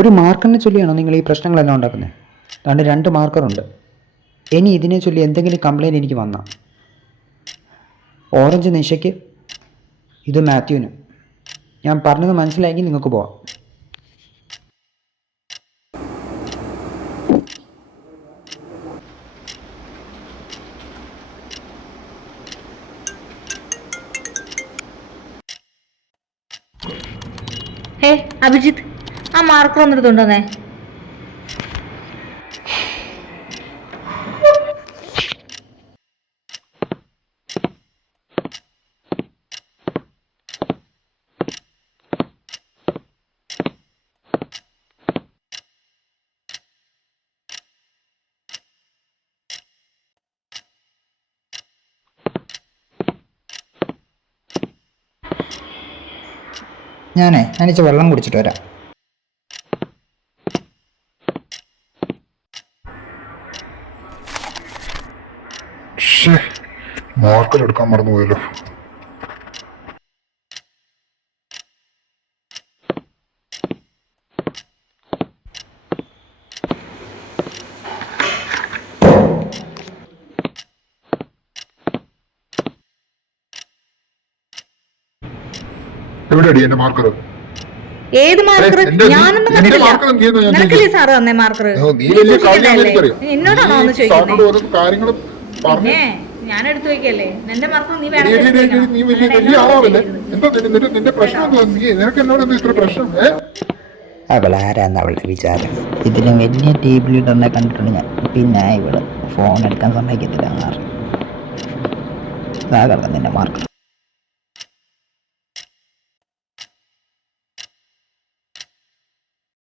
ഒരു മാർക്കറിനെ ചൊല്ലിയാണോ നിങ്ങൾ ഈ പ്രശ്നങ്ങളെല്ലാം ഉണ്ടാക്കുന്നത്? അതുകൊണ്ട് 2 മാർക്കറുണ്ട്. ഇനി ഇതിനെ ചൊല്ലി എന്തെങ്കിലും കംപ്ലയിൻറ്റ് എനിക്ക് വന്നാൽ, ഓറഞ്ച് നിശയ്ക്ക്, ഇത് മാത്യുവിന്. ഞാൻ പറഞ്ഞത് മനസ്സിലായെങ്കിൽ നിങ്ങൾക്ക് പോവാം. അഭിജിത്ത്, ആ മാർക്കർ ഒന്നെടുത്തുണ്ടോന്നേ. ഞാനിച്ച് വെള്ളം കുടിച്ചിട്ട് വരാം. മാർക്കർ എടുക്കാൻ മറന്നുപോയല്ലോ. എവിടെയടി എന്റെ മാർക്കർ? ഏത് മാർക്കർ? ഞാനൊന്നും കണ്ടിട്ടില്ല. നിനക്കല്ലേ സാറ് തന്നേ മാർക്കർ? എന്നോടാണോ ഒന്ന് ചോദിക്കുന്നത്? പിന്നെ ഞാൻ എടുത്തു വയ്ക്കല്ലേ നിന്റെ മാർക്കർ. നീ അവളാരാന്ന് അവളുടെ വിചാരം? ഇതിലും വലിയ ടേബിൾ തന്നെ കണ്ടിട്ടുണ്ട് ഞാൻ. പിന്നെ ഇവള് ഫോൺ എടുക്കാൻ സമ്മതിക്കത്തില്ല. നിന്റെ മാർക്കർ